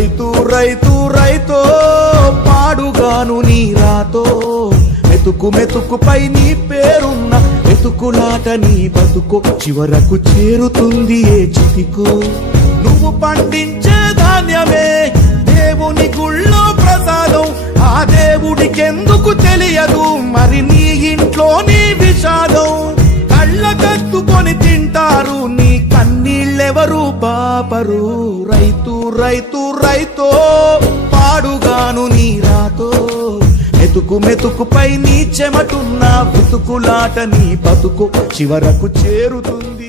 రైతు రైతు రైతో పాడుగాను నీ రాతో మెతుకు మెతుకుపై నీ పేరున్న మెతుకులాట నీ బతుకు చివరకు చేరుతుంది ఏ చితికు నువ్వు పండించే ధాన్యమే దేవుని గుళ్ళో ప్రసాదం ఆ దేవుడికెందుకు తెలియదు మరి నీ ఇంట్లో నీ విషాదం కళ్ళకత్తుకొని తింటారు నీ కన్నీళ్ళెవరు పాపరు రైతు రైతు రైతో పాడుగాను నీ రాతో మెతుకు మెతుకుపై నీ చెమటున్న వెతుకులాట నీ బతుకు చివరకు చేరుతుంది